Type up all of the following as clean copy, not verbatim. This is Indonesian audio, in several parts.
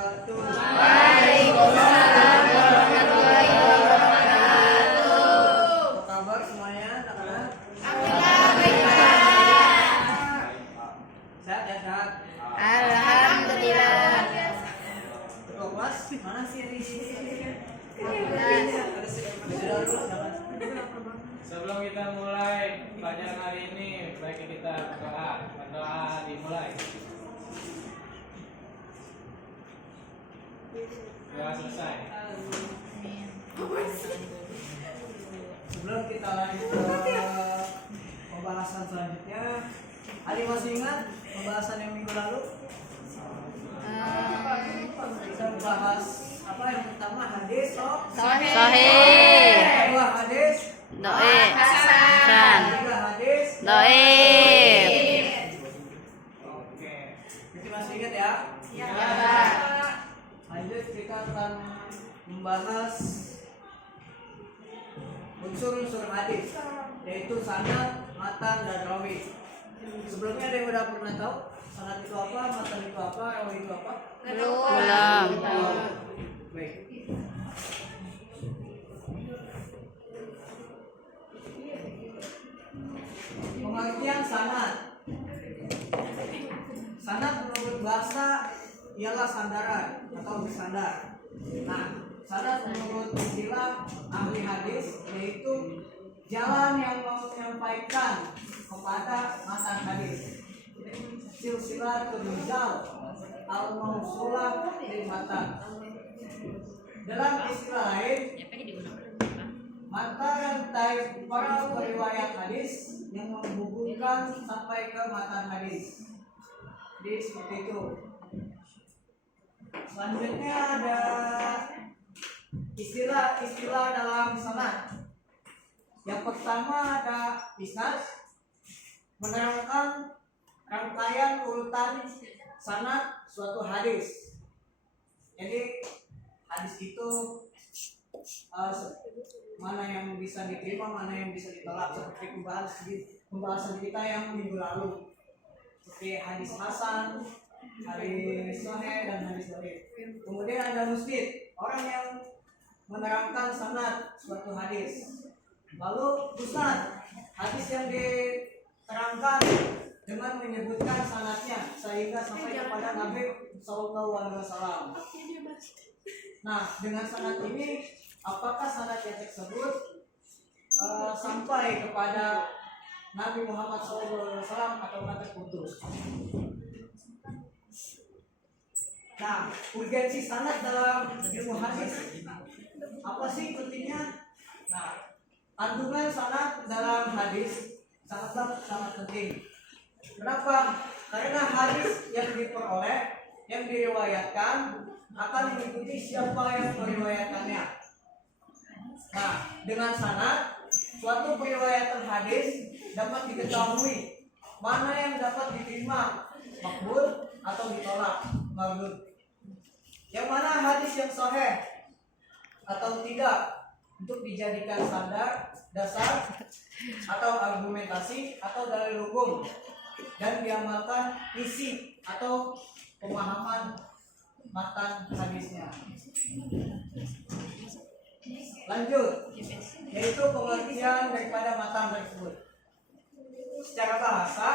wabarakatuh. Waalaikumsalam warahmatullahi wabarakatuh. Apa kabar semuanya, anak-anak? Alhamdulillah baik Pak. Sehat ya, sehat. Alhamdulillah. Ketua kelas mana sih ini? Sebelum kita mulai pelajaran hari ini, baiknya kita berdoa dimulai. Doa selesai. Sebelum kita lanjut ke pembahasan selanjutnya, Ali masih ingat pembahasan yang minggu lalu? Kita bahas apa yang pertama hadis Sahih. kedua hadis Hasan. ketiga hadis Dhaif. Oke, jadi masih ingat ya? Ya, Pak. Lanjut kita akan membahas unsur-unsur hadis, yaitu sanad, matan, dan rawi. Sebelumnya ada yang udah pernah tahu sanad itu apa, matan itu apa, rawi itu apa? Belum. Baik. Pengertian sanad. Sanad menurut bahasa ialah sandaran atau bersandar. Nah, sanad menurut istilah ahli hadis yaitu jalan yang menyampaikan kepada matan hadis. Silsilatul rijal al-mausulah lil matan. Dalam istilah lain, mata rantai para periwayat hadis yang menghubungkan sampai ke matan hadis. Jadi seperti itu. Selanjutnya ada istilah-istilah dalam sanad. Yang pertama ada isnad, menerangkan rangkaian urutan sanad suatu hadis. Jadi hadis itu mana yang bisa diterima, mana yang bisa ditolak, seperti pembahasan kita yang minggu lalu, seperti hadis hasan, hadis sahih, dan hadis dhaif. Kemudian ada musnid, orang yang menerangkan sanad suatu hadis. Lalu musnad, hadis yang diterangkan dengan menyebutkan sanadnya sehingga sampai kepada Nabi Sallallahu Alaihi Wasallam. Nah, dengan sanad ini, apakah sanad yang tersebut sampai kepada Nabi Muhammad SAW atau terputus? Nah, urgensi sanad dalam ilmu hadis apa sih pentingnya? Nah, kandungan sanad dalam hadis sangat penting. Kenapa? Karena hadis yang diperoleh, yang diriwayatkan akan mengikuti siapa yang meriwayatkannya. Nah, dengan sanad, suatu periwayatan hadis dapat diketahui mana yang dapat diterima, makbul atau ditolak, mardud. Yang mana hadis yang sahih atau tidak untuk dijadikan standar, dasar, atau argumentasi atau dalil hukum dan diamalkan isi atau pemahaman matan hadisnya. Lanjut, yaitu pengertian daripada matan tersebut. Secara bahasa,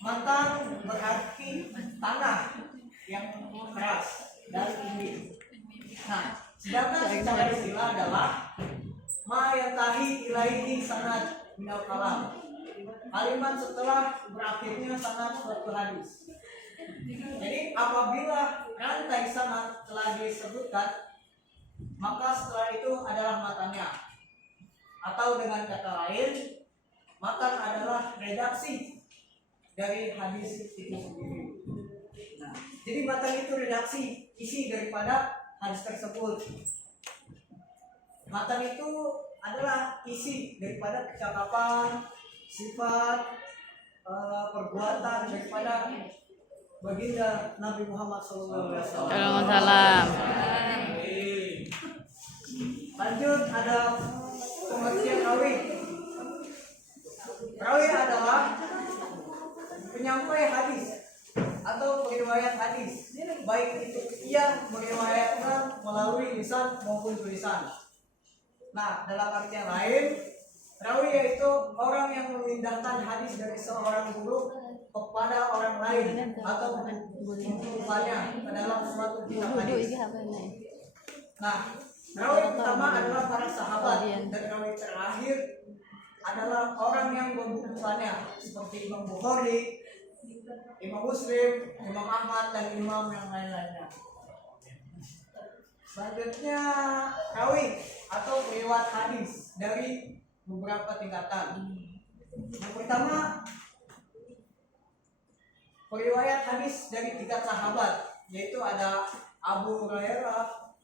matan berarti tanah yang keras dan tinggi. Nah, sedangkan secara istilah adalah ma yantahi ilaihi sanad minal kalam, kalimat setelah berakhirnya sanad suatu hadis. Jadi apabila rantai sanad telah disebutkan, maka setelah itu adalah matannya. Atau dengan kata lain, matan adalah redaksi dari hadis itu sendiri. Nah, jadi matan itu redaksi isi daripada hadis tersebut. Matan itu adalah isi daripada percakapan, sifat, perbuatan daripada baginda Nabi Muhammad SAW. Waalaikumsalam. Lanjut, ada pengertian rawi. Rawi adalah penyampai hadis atau periwayat hadis, baik itu ia meriwayatkan melalui lisan maupun tulisan. Nah, dalam artian lain, rawi yaitu orang yang memindahkan hadis dari seorang guru kepada orang lain atau mengumpulkannya ke dalam suatu kitab hadis. Nah, rawi pertama adalah para sahabat dan rawi terakhir adalah orang yang membukukannya seperti Imam Bukhari, Imam Muslim, Imam Ahmad dan imam yang lain-lainnya. Selanjutnya rawi atau riwayat hadis dari beberapa tingkatan. Yang pertama, periwayat hadis dari tingkat sahabat, yaitu ada Abu Hurairah,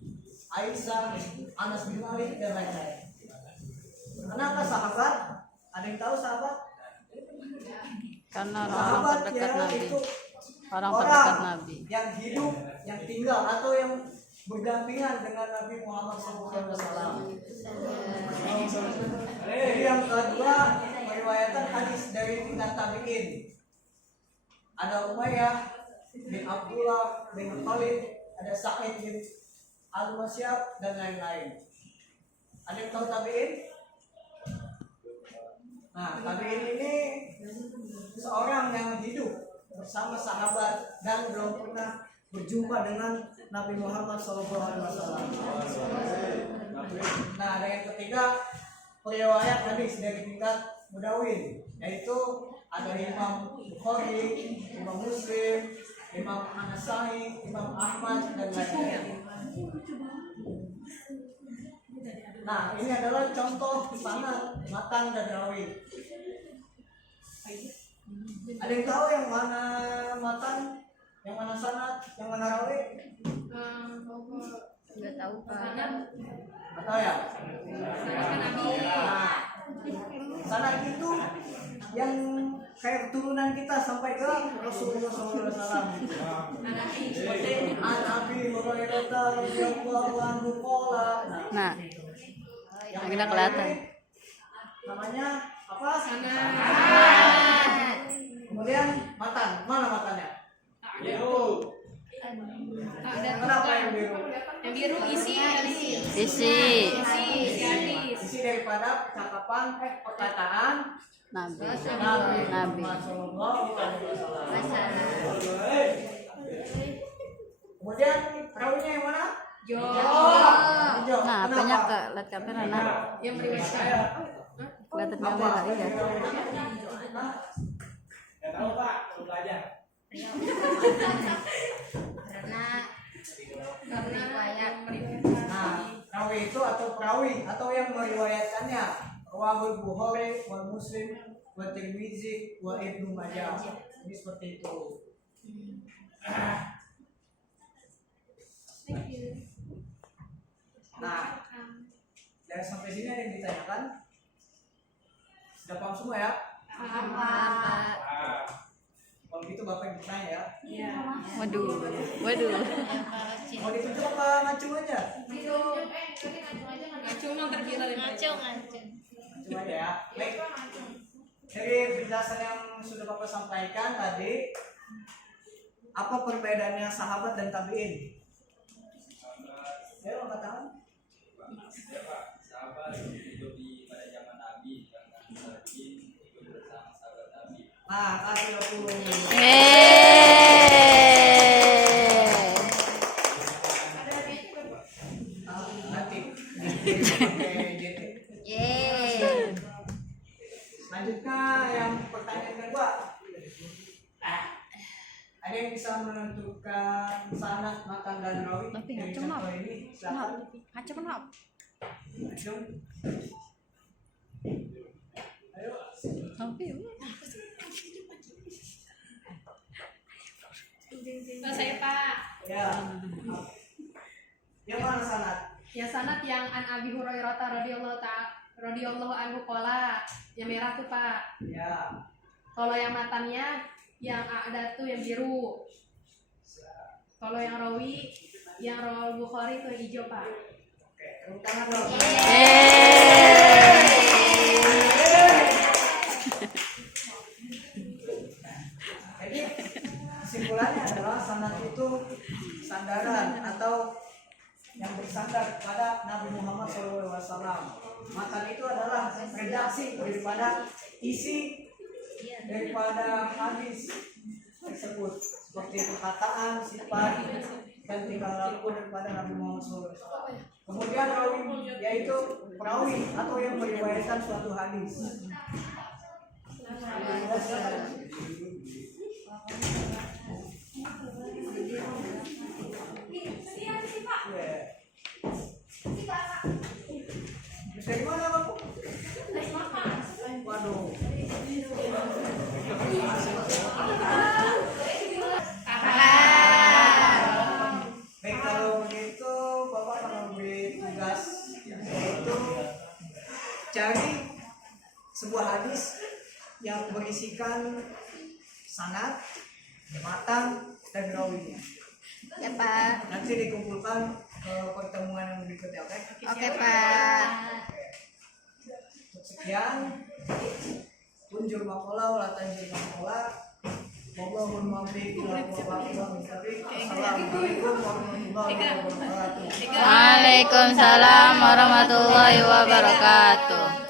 Aisyah, Anas bin Malik dan lain-lain. Kenapa sahabat? Ada yang tahu sahabat? Karena orang Sahabat terdekat ya Nabi. itu Orang terdekat Nabi. yang hidup, yang tinggal atau yang berdampingan dengan Nabi Muhammad SAW. Jadi yang kedua, periwayatan hadis dari tingkat tabi'in. Ada Umayyah bin Abdullah bin Khalid, ada Sa'id bin Al-Musayyab dan lain-lain. Ada yang tahu tabi'in? Nah, tabi'in ini seorang yang hidup bersama sahabat dan belum pernah berjumpa dengan Nabi Muhammad SAW. Nah, ada yang ketiga, periwayat hadis dari tingkat mudawin, yaitu ada Imam Bukhari, Imam Muslim, Imam An-Nasai, Imam Ahmad dan lain-lain. Nah, ini adalah contoh sanad, matan dan rawi. Ada yang tahu yang mana matan, yang mana sanad, yang mana rawi? Enggak tahu Pak. Nggak tahu ya? Nah, sanad itu yang kayak keturunan kita sampai ke Rasulullah SAW. Seperti An-Abi Hurairah radhiyallahu anhu qala. Nah, Yang kita kelihatan. Namanya apa? Kemudian matan, mana matannya? Biru. Kenapa yang biru? Yang biru isi hadis. Isi Isi daripada cakapan perkataan Nabi. Nabi Nabi. Muhammad Sallallahu Alaihi Wasallam. Kemudian rawinya yang mana? Hijau. Nah, Kenapa? apanya ke lihat kamera nah. Yang meriwayatkan. Kelihatan Apa? kamera iya. Nah, Nggak tahu Pak, perlu belajar. Nah, rawi itu atau perawi atau yang meriwayatkannya. Rawahul Bukhari, wal Muslim, wa Tirmizi, wa Ibnu Majah. Ini seperti itu. Nah, dari sampai sini ada yang ditanyakan? Sudah paham semua ya? Ah, Kalau gitu Bapak yang bertanya ya. Waduh. Mau ditunjuk apa ngacung aja? Cuma terkira Ngacung aja ya. Baik. Dari penjelasan yang sudah Bapak sampaikan tadi, apa perbedaannya sahabat dan tabi'in? Ya, lo nggak tahu? Ya Pak, sahabat hidup pada zaman Nabi, sedangkan tabi'in hidup bersama sahabat Nabi. Nah, kasih aku. Nanti. Oke, gitu. Selanjutnya yang pertanyaan kedua. Ada yang bisa menentukan sanad, matan dan rawi Tapi dari ngacung, contoh ini? Silakan. Ngacung kenapa? Ngacung. Ayo. Tapi saya Pak. Ya. Yang mana sanad? Yang sanad yang an Abi Hurairah radhiyallahu anhu qala. Yang merah tuh Pak. Ya. Kalau yang matannya yang ada tuh yang biru. Kalau yang rawi yang rawal Bukhari tuh yang hijau Pak. Oke, tepuk tangan dong. Jadi kesimpulannya itu sandaran atau yang bersandar kepada Nabi Muhammad SAW. Matan itu adalah redaksi daripada isi daripada hadis tersebut, seperti perkataan, sifat, dan tingkah laku daripada Nabi Muhammad SAW. Kemudian rawi yaitu perawi atau yang meriwayatkan suatu hadis. Dari mana kamu? Waduh. Baik, kalau begitu Bapak akan memberi tugas yaitu cari sebuah hadis yang berisikan sanad, matan, dan rawinya. Ya Pak. Nanti dikumpulkan ke pertemuan yang berikutnya, oke? Oke Pak. Sekian. Tunjur makola, ulatan jur makola. Wallahul muwaffiq ila aqwamil mustaqim. Assalamualaikum warahmatullahi wabarakatuh. Waalaikumsalam warahmatullahi wabarakatuh.